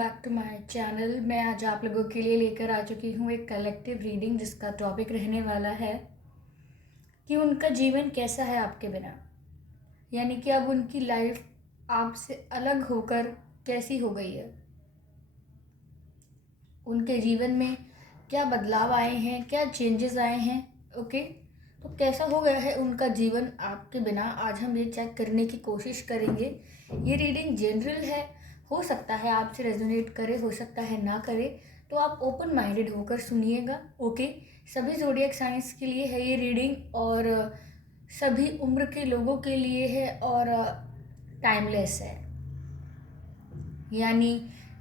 Back to my channel. मैं आज आप लोगों के लिए लेकर आ चुकी हूँ एक कलेक्टिव रीडिंग जिसका टॉपिक रहने वाला है कि उनका जीवन कैसा है आपके बिना, यानी कि अब उनकी लाइफ आपसे अलग होकर कैसी हो गई है, उनके जीवन में क्या बदलाव आए हैं, क्या चेंजेस आए हैं। ओके, तो कैसा हो गया है उनका जीवन आपके बिना, आज हम ये चेक करने की कोशिश करेंगे। ये रीडिंग जनरल है, हो सकता है आपसे रेजोनेट करे, हो सकता है ना करे, तो आप ओपन माइंडेड होकर सुनिएगा। ओके, सभी ज़ोडिएक साइंस के लिए है ये रीडिंग और सभी उम्र के लोगों के लिए है और टाइमलेस है। यानी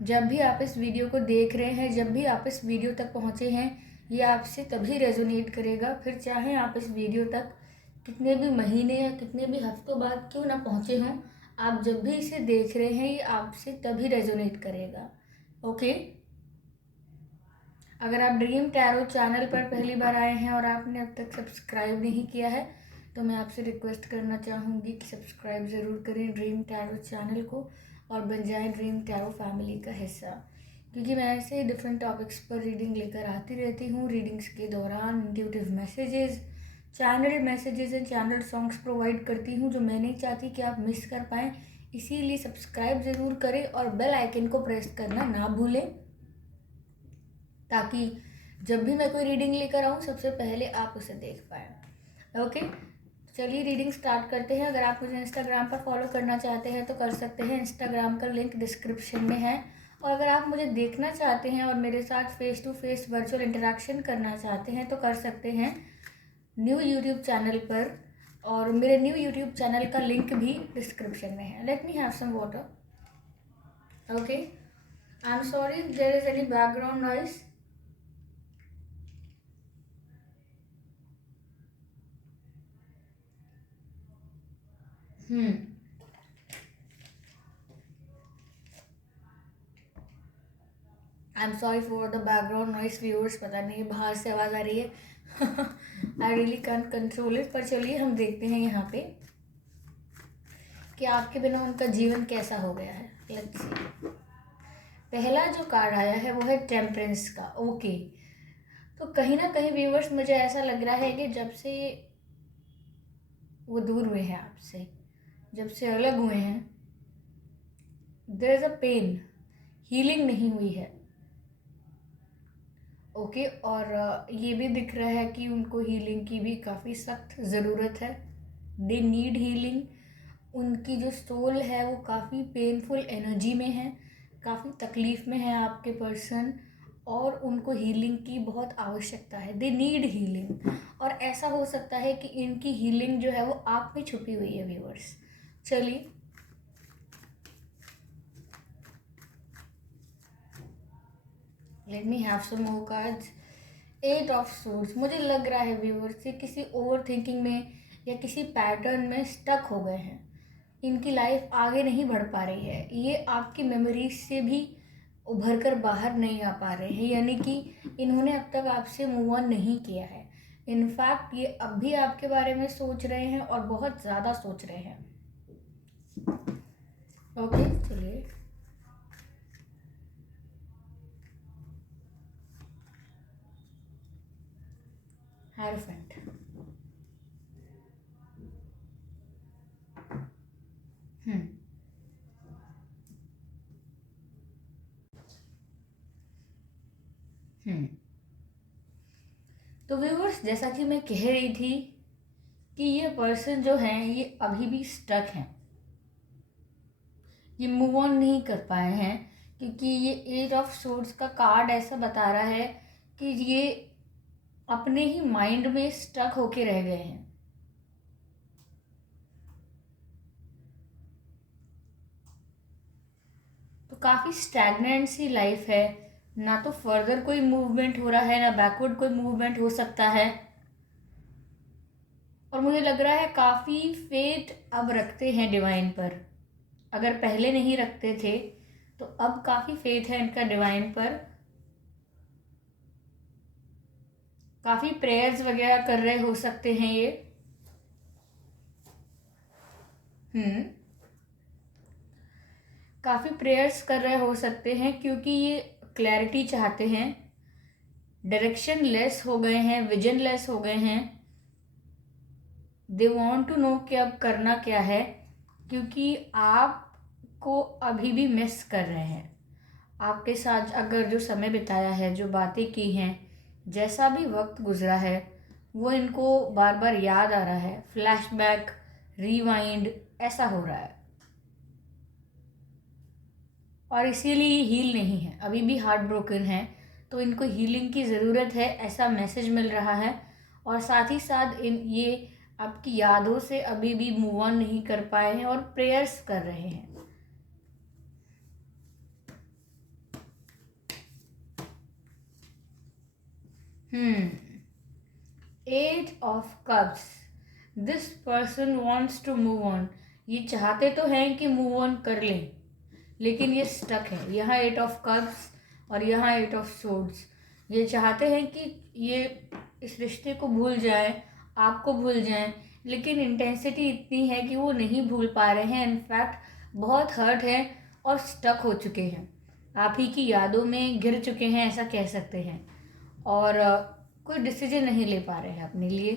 जब भी आप इस वीडियो को देख रहे हैं, जब भी आप इस वीडियो तक पहुंचे हैं, ये आपसे तभी रेजोनेट करेगा, फिर चाहे आप इस वीडियो तक कितने भी महीने या कितने भी हफ्तों बाद क्यों ना पहुंचे हों, आप जब भी इसे देख रहे हैं ये आपसे तभी रेजोनेट करेगा। ओके, अगर आप ड्रीम टैरो चैनल पर पहली बार आए हैं और आपने अब तक सब्सक्राइब नहीं किया है तो मैं आपसे रिक्वेस्ट करना चाहूँगी कि सब्सक्राइब ज़रूर करें ड्रीम टैरो चैनल को और बन जाएं ड्रीम टैरो फैमिली का हिस्सा, क्योंकि मैं ऐसे डिफरेंट टॉपिक्स पर रीडिंग लेकर आती रहती हूँ। रीडिंग्स के दौरान intuitive messages, channel messages and channel songs provide करती हूँ जो मैं नहीं चाहती कि आप मिस कर पाएँ। इसीलिए सब्सक्राइब ज़रूर करें और बेल आइकन को प्रेस करना ना भूलें, ताकि जब भी मैं कोई रीडिंग लेकर आऊँ सबसे पहले आप उसे देख पाएँ। ओके, चलिए रीडिंग स्टार्ट करते हैं। अगर आप मुझे इंस्टाग्राम पर फॉलो करना चाहते हैं तो कर सकते हैं, इंस्टाग्राम का लिंक डिस्क्रिप्शन में है। और अगर आप मुझे देखना चाहते हैं और मेरे साथ face to face virtual interaction करना चाहते हैं तो कर सकते हैं न्यू यूट्यूब चैनल पर, और मेरे न्यू यूट्यूब चैनल का लिंक भी डिस्क्रिप्शन में है। Let me have some water. Okay, I am sorry there is any background noise. I am sorry for the background noise viewers, पता नहीं बाहर से आवाज़ आ रही है। I really can't control it. पर चलिए हम देखते हैं यहाँ पे कि आपके बिना उनका जीवन कैसा हो गया है। लेट्स सी, पहला जो कार्ड आया है वो है टेम्परेंस का। ओके, तो कहीं ना कहीं व्यूअर्स मुझे ऐसा लग रहा है कि जब से वो दूर हुए हैं आपसे, जब से अलग हुए हैं, there is a pain, healing नहीं हुई है। ओके, और ये भी दिख रहा है कि उनको हीलिंग की भी काफ़ी सख्त ज़रूरत है। They need healing. उनकी जो सोल है वो काफ़ी पेनफुल एनर्जी में है, काफ़ी तकलीफ़ में है आपके पर्सन, और उनको हीलिंग की बहुत आवश्यकता है। दे नीड हीलिंग, और ऐसा हो सकता है कि इनकी हीलिंग जो है वो आप में छुपी हुई है व्यूअर्स। चलिए, let me have some more cards. 8 of swords. मुझे लग रहा है व्यूअर्स ये किसी ओवर थिंकिंग में या किसी पैटर्न में स्टक हो गए हैं। इनकी लाइफ आगे नहीं बढ़ पा रही है, ये आपकी मेमोरीज से भी उभर कर बाहर नहीं आ पा रहे हैं, यानी कि इन्होंने अब तक आपसे मूव ऑन नहीं किया है। इनफैक्ट ये अब भी आपके बारे में सोच रहे हैं और बहुत ज़्यादा सोच रहे हैं। ओके, चलिए, हेरोफेंट। हम्म हम्म तो व्यूअर्स, जैसा कि मैं कह रही थी कि ये पर्सन जो हैं ये अभी भी स्टक हैं, ये मूव ऑन नहीं कर पाए हैं, क्योंकि ये 8 ऑफ सोर्ड्स का कार्ड ऐसा बता रहा है कि ये अपने ही माइंड में स्टक होके रह गए हैं। तो काफ़ी स्टैग्नेंट सी लाइफ है, ना तो फर्दर कोई मूवमेंट हो रहा है ना बैकवर्ड कोई मूवमेंट हो सकता है। और मुझे लग रहा है काफ़ी फेथ अब रखते हैं डिवाइन पर। अगर पहले नहीं रखते थे तो अब काफ़ी फेथ है इनका डिवाइन पर, काफ़ी प्रेयर्स वगैरह कर रहे हो सकते हैं ये। हम्म काफ़ी प्रेयर्स कर रहे हो सकते हैं, क्योंकि ये क्लैरिटी चाहते हैं, डायरेक्शन लेस हो गए हैं, विजन लेस हो गए हैं। दे वॉन्ट टू नो कि अब करना क्या है, क्योंकि आपको अभी भी मिस कर रहे हैं। आपके साथ अगर जो समय बिताया है, जो बातें की हैं, जैसा भी वक्त गुजरा है, वो इनको बार बार याद आ रहा है। फ्लैशबैक, रिवाइंड ऐसा हो रहा है, और इसीलिए हील नहीं है, अभी भी हार्ट ब्रोकन है। तो इनको हीलिंग की ज़रूरत है, ऐसा मैसेज मिल रहा है। और साथ ही साथ ये आपकी यादों से अभी भी मूव ऑन नहीं कर पाए हैं और प्रेयर्स कर रहे हैं। Ace of cups, this person wants to move on. ये चाहते तो हैं कि मूव ऑन कर लें, लेकिन ये स्टक है। यहाँ एट ऑफ कप्स और यहाँ एट ऑफ सोर्ड्स। ये चाहते हैं कि ये इस रिश्ते को भूल जाएं, आपको भूल जाएं, लेकिन इंटेंसिटी इतनी है कि वो नहीं भूल पा रहे हैं। इनफैक्ट बहुत हर्ट है और स्टक हो चुके हैं, आप ही की यादों में घिर चुके हैं, ऐसा कह सकते हैं। और कोई डिसीजन नहीं ले पा रहे हैं अपने लिए।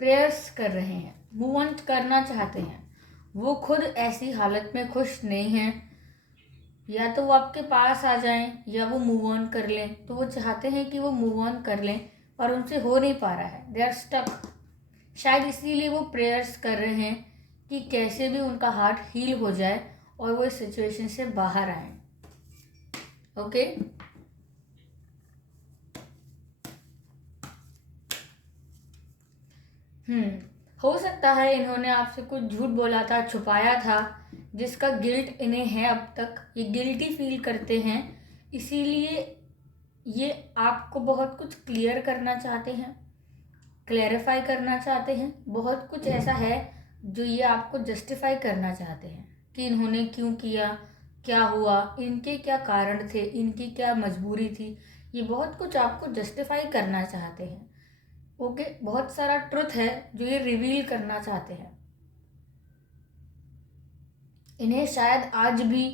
प्रेयर्स कर रहे हैं, मूव ऑन करना चाहते हैं। वो खुद ऐसी हालत में खुश नहीं हैं, या तो वो आपके पास आ जाएं या वो मूव ऑन कर लें। तो वो चाहते हैं कि वो मूव ऑन कर लें, पर उनसे हो नहीं पा रहा है। They are stuck. शायद इसीलिए वो प्रेयर्स कर रहे हैं कि कैसे भी उनका हार्ट हील हो जाए और वो इस सिचुएशन से बाहर आए। ओके हो सकता है इन्होंने आपसे कुछ झूठ बोला था, छुपाया था, जिसका गिल्ट इन्हें है। अब तक ये गिल्टी फील करते हैं, इसीलिए ये आपको बहुत कुछ क्लियर करना चाहते हैं, क्लैरिफाई करना चाहते हैं। बहुत कुछ ऐसा है जो ये आपको जस्टिफाई करना चाहते हैं कि इन्होंने क्यों किया, क्या हुआ, इनके क्या कारण थे, इनकी क्या मजबूरी थी। ये बहुत कुछ आपको जस्टिफाई करना चाहते हैं। ओके बहुत सारा ट्रुथ है जो ये रिवील करना चाहते हैं। इन्हें शायद आज भी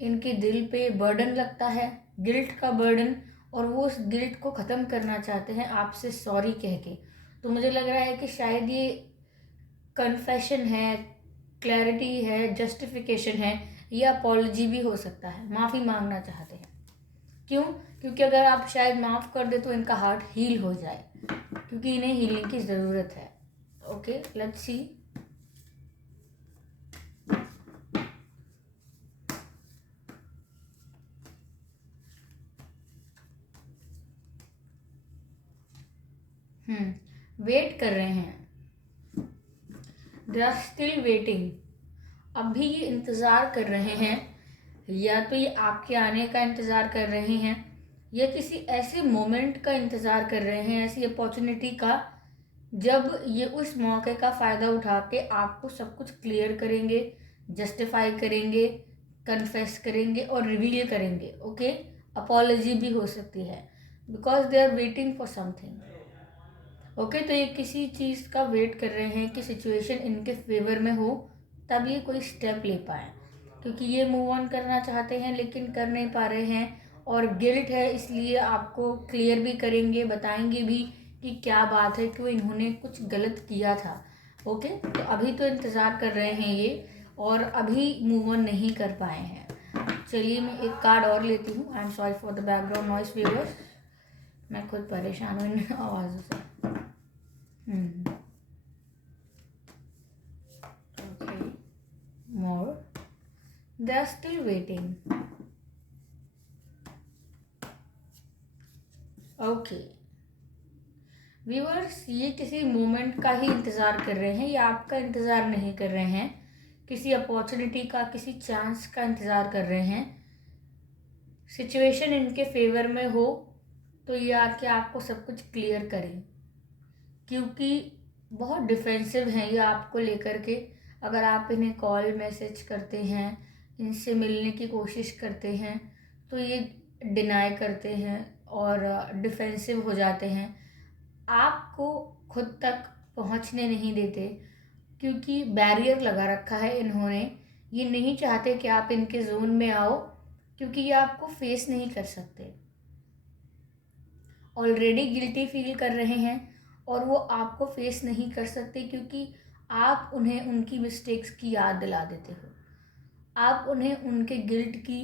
इनके दिल पे बर्डन लगता है, गिल्ट का बर्डन, और वो उस गिल्ट को ख़त्म करना चाहते हैं आपसे सॉरी कह के। तो मुझे लग रहा है कि शायद ये कन्फेशन है, क्लैरिटी है, जस्टिफिकेशन है, या अपॉलॉजी भी हो सकता है। माफ़ी मांगना चाहते हैं। क्यों? क्योंकि अगर आप शायद माफ़ कर दे तो इनका हार्ट हील हो जाए, क्योंकि इन्हें हीलिंग की ज़रूरत है। Okay let's see. वेट कर रहे हैं, दे आर स्टिल वेटिंग। अभी ये इंतज़ार कर रहे हैं, या तो ये आपके आने का इंतज़ार कर रहे हैं, या किसी ऐसे मोमेंट का इंतज़ार कर रहे हैं, ऐसी अपॉर्चुनिटी का, जब ये उस मौके का फ़ायदा उठा के आपको सब कुछ क्लियर करेंगे, जस्टिफाई करेंगे, कन्फेस करेंगे और रिवील करेंगे। ओके अपॉलॉजी भी हो सकती है, because they are waiting for something. Okay तो ये किसी चीज़ का वेट कर रहे हैं कि सिचुएशन इनके फेवर में हो, तब ये कोई स्टेप ले पाए। क्योंकि ये मूव ऑन करना चाहते हैं लेकिन कर नहीं पा रहे हैं, और गिल्ट है, इसलिए आपको क्लियर भी करेंगे, बताएंगे भी कि क्या बात है, क्यों इन्होंने कुछ गलत किया था। ओके तो अभी तो इंतज़ार कर रहे हैं ये, और अभी मूव ऑन नहीं कर पाए हैं। चलिए मैं एक कार्ड और लेती हूँ। आई am sorry for the background noise viewers, मैं खुद परेशान हूँ इन आवाज़ों से। Okay, more. They are still waiting. Okay. Viewers ये किसी मोमेंट का ही इंतज़ार कर रहे हैं, या आपका इंतज़ार नहीं कर रहे हैं, किसी अपॉर्चुनिटी का, किसी चांस का इंतज़ार कर रहे हैं। सिचुएशन इनके फेवर में हो तो ये आके आपको सब कुछ क्लियर करें, क्योंकि बहुत डिफेंसिव हैं ये आपको लेकर के। अगर आप इन्हें कॉल मैसेज करते हैं, इनसे मिलने की कोशिश करते हैं, तो ये डिनाई करते हैं और डिफेंसिव हो जाते हैं, आपको खुद तक पहुंचने नहीं देते। क्योंकि बैरियर लगा रखा है इन्होंने। ये नहीं चाहते कि आप इनके जोन में आओ, क्योंकि ये आपको फेस नहीं कर सकते। ऑलरेडी गिल्टी फील कर रहे हैं और वो आपको फेस नहीं कर सकते, क्योंकि आप उन्हें उनकी मिस्टेक्स की याद दिला देते हो। आप उन्हें उनके गिल्ट की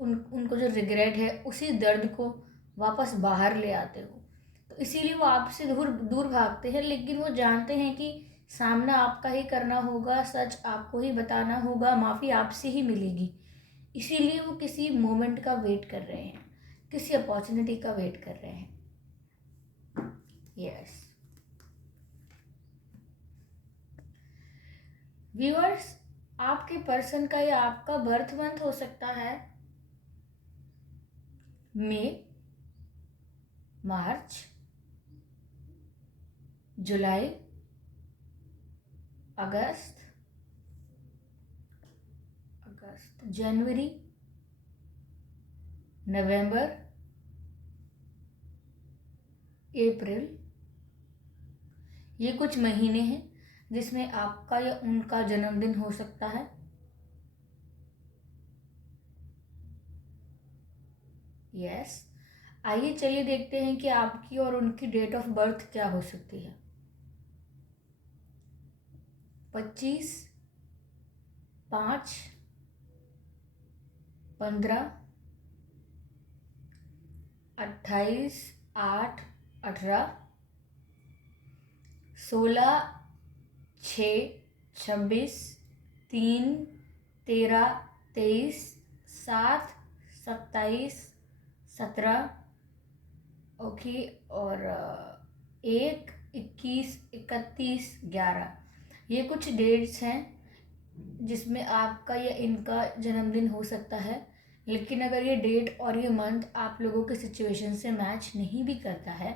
उनको जो रिग्रेट है उसी दर्द को वापस बाहर ले आते हो। तो इसीलिए वो आपसे दूर दूर भागते हैं, लेकिन वो जानते हैं कि सामना आपका ही करना होगा, सच आपको ही बताना होगा, माफ़ी आपसे ही मिलेगी। इसीलिए वो किसी मोमेंट का वेट कर रहे हैं, किसी अपॉर्चुनिटी का वेट कर रहे हैं। यस व्यूअर्स, आपके पर्सन का या आपका बर्थ मंथ हो सकता है मई, मार्च, जुलाई, अगस्त, जनवरी, नवंबर, अप्रैल। ये कुछ महीने हैं जिसमें आपका या उनका जन्मदिन हो सकता है। यस आइए चलिए देखते हैं कि आपकी और उनकी डेट ऑफ बर्थ क्या हो सकती है। 25, 5, 15, 28, 8, 18, 16, 6, 26, 3, 13, 23, 7, 27, 17, ओके, और 1, 21, 31, 11। ये कुछ डेट्स हैं जिसमें आपका या इनका जन्मदिन हो सकता है। लेकिन अगर ये डेट और ये मंथ आप लोगों के सिचुएशन से मैच नहीं भी करता है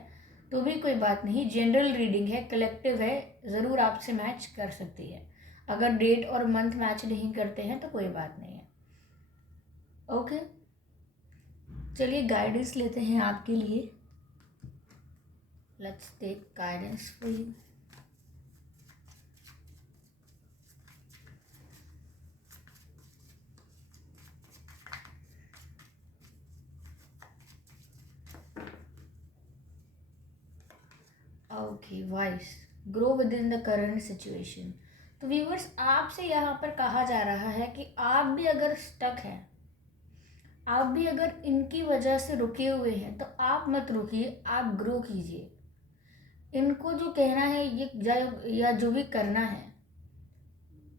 तो भी कोई बात नहीं, जनरल रीडिंग है, कलेक्टिव है, ज़रूर आपसे मैच कर सकती है। अगर डेट और मंथ मैच नहीं करते हैं तो कोई बात नहीं है। ओके, चलिए गाइडेंस लेते हैं आपके लिए। Let's take guidance for you. Okay, voice grow within the current situation. तो व्यूवर्स, आपसे यहाँ पर कहा जा रहा है कि आप भी अगर स्टक हैं, आप भी अगर इनकी वजह से रुके हुए हैं, तो आप मत रुकिए, आप ग्रो कीजिए। इनको जो कहना है ये या जो भी करना है,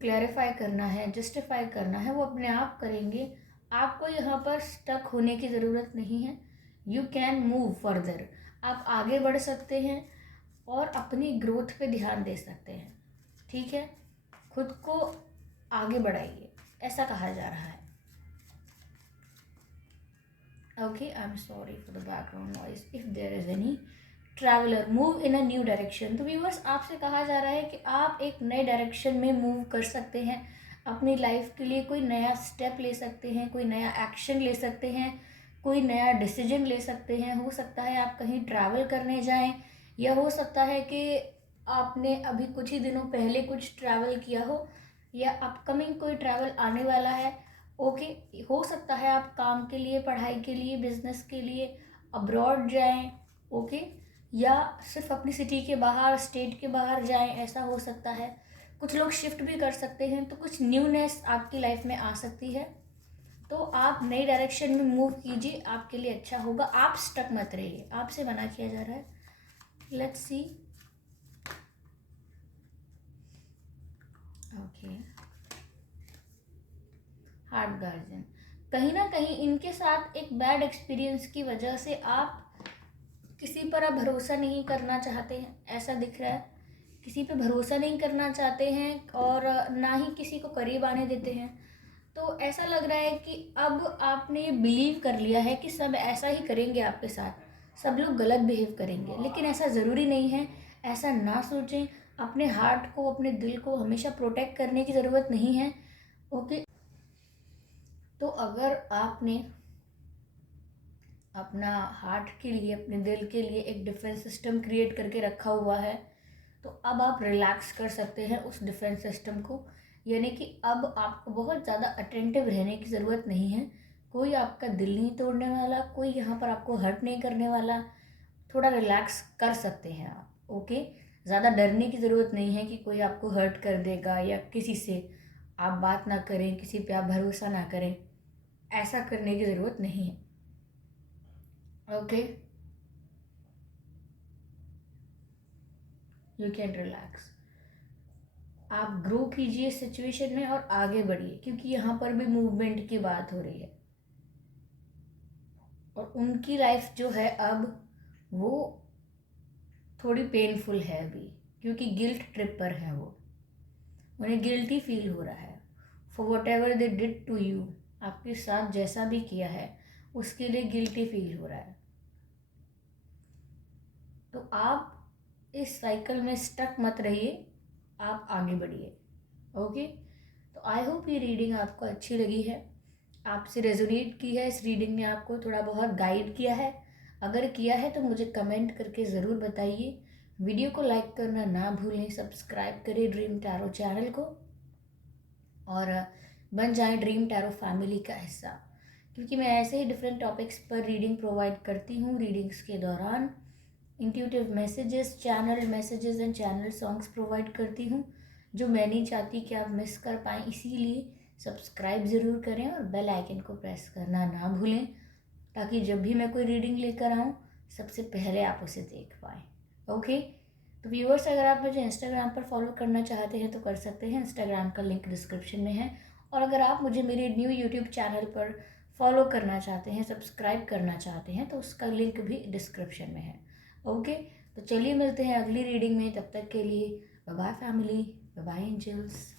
क्लैरिफाई करना है, जस्टिफाई करना है, वो अपने आप करेंगे। आपको यहाँ पर स्टक होने की ज़रूरत नहीं है। यू कैन मूव फर्दर, आप आगे बढ़ सकते हैं और अपनी ग्रोथ पे ध्यान दे सकते हैं। ठीक है, खुद को आगे बढ़ाइए, ऐसा कहा जा रहा है। Okay, I am sorry for the background noise if there is any. Traveller move in a new direction. तो व्यूअर्स, आपसे कहा जा रहा है कि आप एक नए डायरेक्शन में मूव कर सकते हैं। अपनी लाइफ के लिए कोई नया स्टेप ले सकते हैं, कोई नया एक्शन ले सकते हैं, कोई नया डिसीजन ले सकते हैं। हो सकता है आप कहीं ट्रैवल करने जाएं, या हो सकता है कि आपने अभी कुछ ही दिनों पहले कुछ ट्रैवल किया हो, या अपकमिंग कोई ट्रैवल आने वाला है। ओके, हो सकता है आप काम के लिए, पढ़ाई के लिए, बिजनेस के लिए अब्रॉड जाएं। ओके, या सिर्फ अपनी सिटी के बाहर, स्टेट के बाहर जाएं, ऐसा हो सकता है। कुछ लोग शिफ्ट भी कर सकते हैं, तो कुछ न्यूनेस आपकी लाइफ में आ सकती है। तो आप नई डायरेक्शन में मूव कीजिए, आपके लिए अच्छा होगा। आप स्टक मत रहिए, आपसे मना किया जा रहा है। Let's see. Okay, heart guardian. कहीं ना कहीं इनके साथ एक बैड एक्सपीरियंस की वजह से आप किसी पर अब भरोसा नहीं करना चाहते हैं, ऐसा दिख रहा है। किसी पे भरोसा नहीं करना चाहते हैं और ना ही किसी को करीब आने देते हैं। तो ऐसा लग रहा है कि अब आपने ये बिलीव कर लिया है कि सब ऐसा ही करेंगे आपके साथ, सब लोग गलत बिहेव करेंगे, लेकिन ऐसा ज़रूरी नहीं है। ऐसा ना सोचें। अपने हार्ट को, अपने दिल को हमेशा प्रोटेक्ट करने की ज़रूरत नहीं है। ओके, तो अगर आपने अपना हार्ट के लिए, अपने दिल के लिए एक डिफेंस सिस्टम क्रिएट करके रखा हुआ है, तो अब आप रिलैक्स कर सकते हैं उस डिफेंस सिस्टम को, यानी कि अब आपको बहुत ज़्यादा अटेंटिव रहने की ज़रूरत नहीं है। कोई आपका दिल नहीं तोड़ने वाला, कोई यहाँ पर आपको हर्ट नहीं करने वाला। थोड़ा रिलैक्स कर सकते हैं आप, ओके। ज़्यादा डरने की ज़रूरत नहीं है कि कोई आपको हर्ट कर देगा या किसी से आप बात ना करें, किसी पे आप भरोसा ना करें, ऐसा करने की ज़रूरत नहीं है, ओके। You can relax. आप ग्रो कीजिए सिचुएशन में और आगे बढ़िए, क्योंकि यहाँ पर भी मूवमेंट की बात हो रही है और उनकी लाइफ जो है अब वो थोड़ी पेनफुल है अभी, क्योंकि गिल्ट ट्रिप पर है वो। उन्हें गिल्टी फील हो रहा है for whatever they did to you. आपके साथ जैसा भी किया है उसके लिए गिल्टी फील हो रहा है। तो आप इस साइकिल में स्टक मत रहिए, आप आगे बढ़िए, ओके। तो आई होप ये रीडिंग आपको अच्छी लगी है, आपसे रेजोनेट की है, इस रीडिंग ने आपको थोड़ा बहुत गाइड किया है। अगर किया है तो मुझे कमेंट करके ज़रूर बताइए। वीडियो को लाइक करना ना भूलें, सब्सक्राइब करें ड्रीम टैरो चैनल को और बन जाएं ड्रीम टैरो फैमिली का हिस्सा, क्योंकि मैं ऐसे ही डिफरेंट टॉपिक्स पर रीडिंग प्रोवाइड करती हूँ। रीडिंग्स के दौरान intuitive messages, channel messages and channel songs provide करती हूँ, जो मैं नहीं चाहती कि आप मिस कर पाएँ। इसीलिए सब्सक्राइब ज़रूर करें और बेल आइकन को प्रेस करना ना भूलें, ताकि जब भी मैं कोई रीडिंग लेकर आऊँ सबसे पहले आप उसे देख पाएँ, ओके। तो व्यूअर्स, अगर आप मुझे इंस्टाग्राम पर फॉलो करना चाहते हैं तो कर सकते हैं, इंस्टाग्राम का लिंक डिस्क्रिप्शन में है। और अगर आप मुझे मेरे न्यू यूट्यूब चैनल पर फॉलो करना चाहते हैं, सब्सक्राइब करना चाहते हैं, तो उसका लिंक भी डिस्क्रिप्शन में है, ओके। तो चलिए मिलते हैं अगली रीडिंग में, तब तक के लिए bye bye family, bye bye angels.